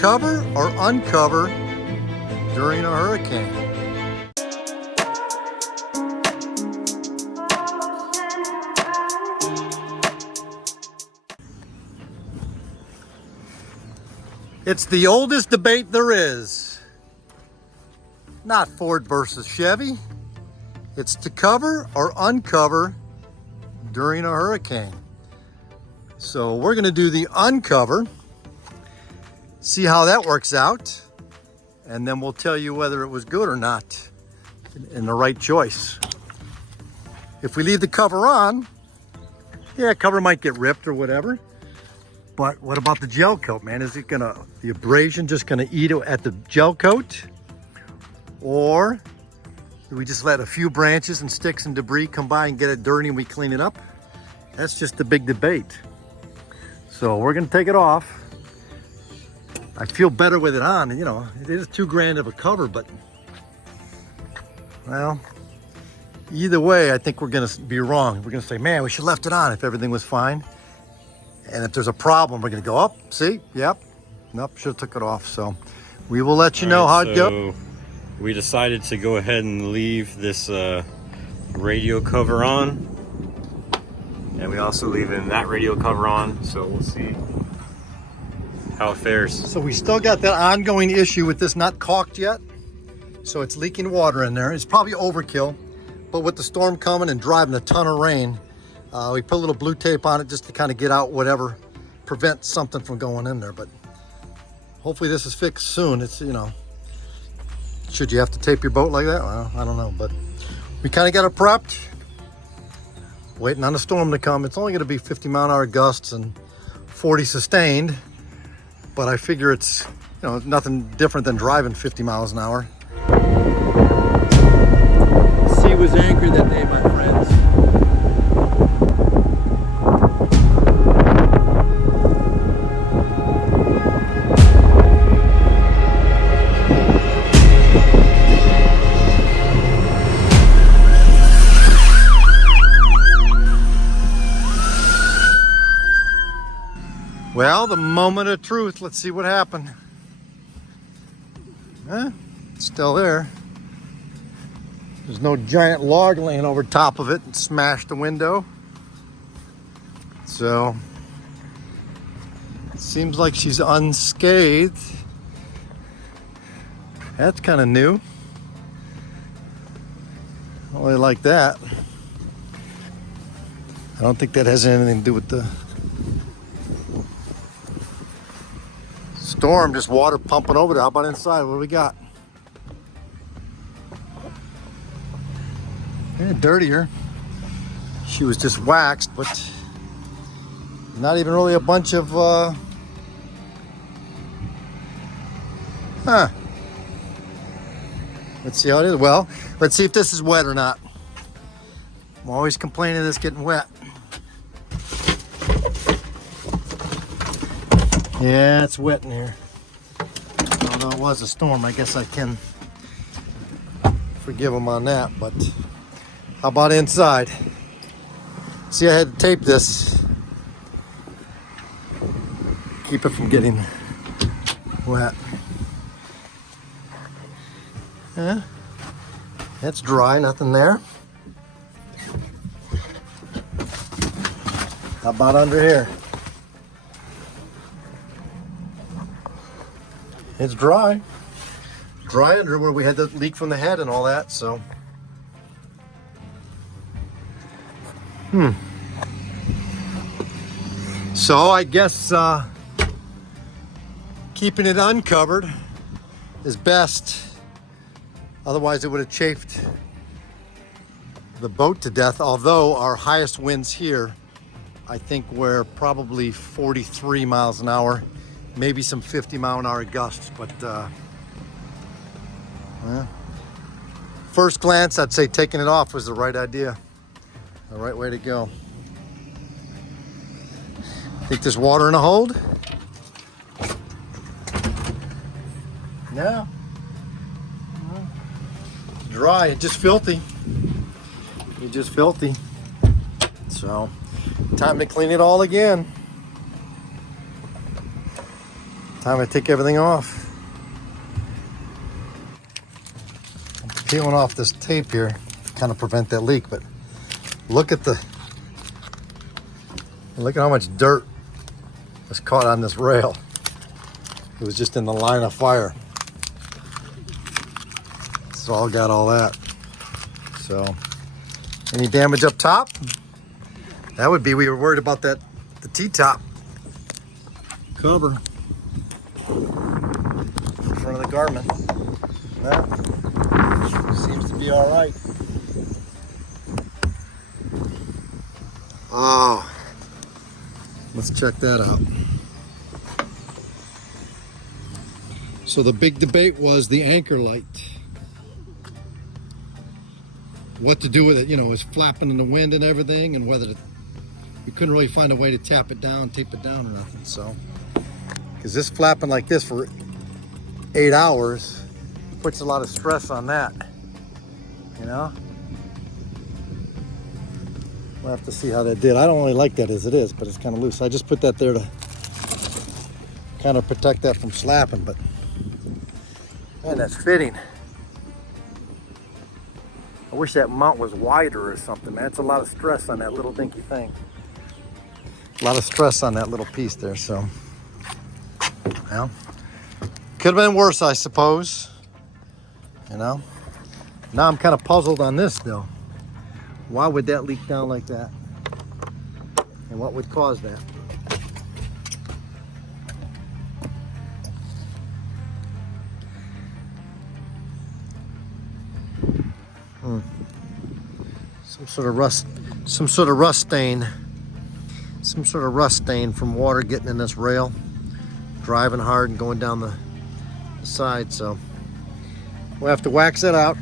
cover or uncover during a hurricane? It's the oldest debate there is. Not Ford versus Chevy. It's to cover or uncover during a hurricane. So we're gonna do the uncover, see how that works out, and then we'll tell you whether it was good or not and the right choice. If we leave the cover on, yeah, cover might get ripped or whatever. But what about the gel coat, man? Is it the abrasion just gonna eat at the gel coat? Or do we just let a few branches and sticks and debris come by and get it dirty and we clean it up? That's just the big debate. So we're gonna take it off. I feel better with it on. You know, it is $2 of a cover, but well, either way, I think we're gonna be wrong. We're gonna say, man, we should have left it on if everything was fine. And if there's a problem, we're gonna go up, see, yep, nope, should have took it off. So we will let you know how it goes. We decided to go ahead and leave this radio cover on. And we also leaving that radio cover on, so we'll see how it fares. So we still got that ongoing issue with this not caulked yet. So it's leaking water in there. It's probably overkill, but with the storm coming and driving a ton of rain, we put a little blue tape on it just to kind of get out whatever, prevent something from going in there. But hopefully this is fixed soon. It's, you know, should you have to tape your boat like that? Well, I don't know, but we kind of got it prepped. Waiting on the storm to come. It's only going to be 50-mile-an-hour gusts and 40 sustained, but I figure it's, you know, nothing different than driving 50 miles an hour. The sea was angry that day, my friends. Well, the moment of truth. Let's see what happened. It's still there. There's no giant log laying over top of it and smashed the window. So, it seems like she's unscathed. That's kind of new. I really like that. I don't think that has anything to do with the storm, just water pumping over there. How about inside? What do we got? Yeah, dirtier. She was just waxed, but not even really a bunch of Let's see how it is. Well, let's see if this is wet or not. I'm always complaining it's getting wet. Yeah, it's wet in here. Although it was a storm, I guess I can forgive them on that, but how about inside? See, I had to tape this. Keep it from getting wet. Yeah, it's dry, nothing there. How about under here? It's dry. Dry under where we had the leak from the head and all that, so. So I guess keeping it uncovered is best. Otherwise it would have chafed the boat to death. Although our highest winds here, I think we're probably 43 miles an hour. Maybe some 50-mile-an-hour gusts, but first glance, I'd say taking it off was the right idea, the right way to go. Think there's water in the hold? No. Dry, it's just filthy. It's just filthy. So, time to clean it all again. Time to take everything off. I'm peeling off this tape here to kind of prevent that leak, but look at how much dirt was caught on this rail. It was just in the line of fire. It's all got all that. So, any damage up top? That would be, we were worried about that, the T-top cover in front of the Garmin. That seems to be all right. Oh, let's check that out. So the big debate was the anchor light. What to do with it, you know, it was flapping in the wind and everything, and whether we couldn't really find a way to tape it down or nothing. So, because this flapping like this for 8 hours puts a lot of stress on that, you know. We'll have to see how that did. I don't really like that as it is, but it's kind of loose. I just put that there to kind of protect that from slapping, but man, that's fitting. I wish that mount was wider or something, man. It's a lot of stress on that little dinky thing. A lot of stress on that little piece there, so. Well, could have been worse, I suppose. You know? Now I'm kind of puzzled on this, though. Why would that leak down like that? And what would cause that? Some sort of rust stain from water getting in this rail, driving hard and going down the side. So we'll have to wax it out.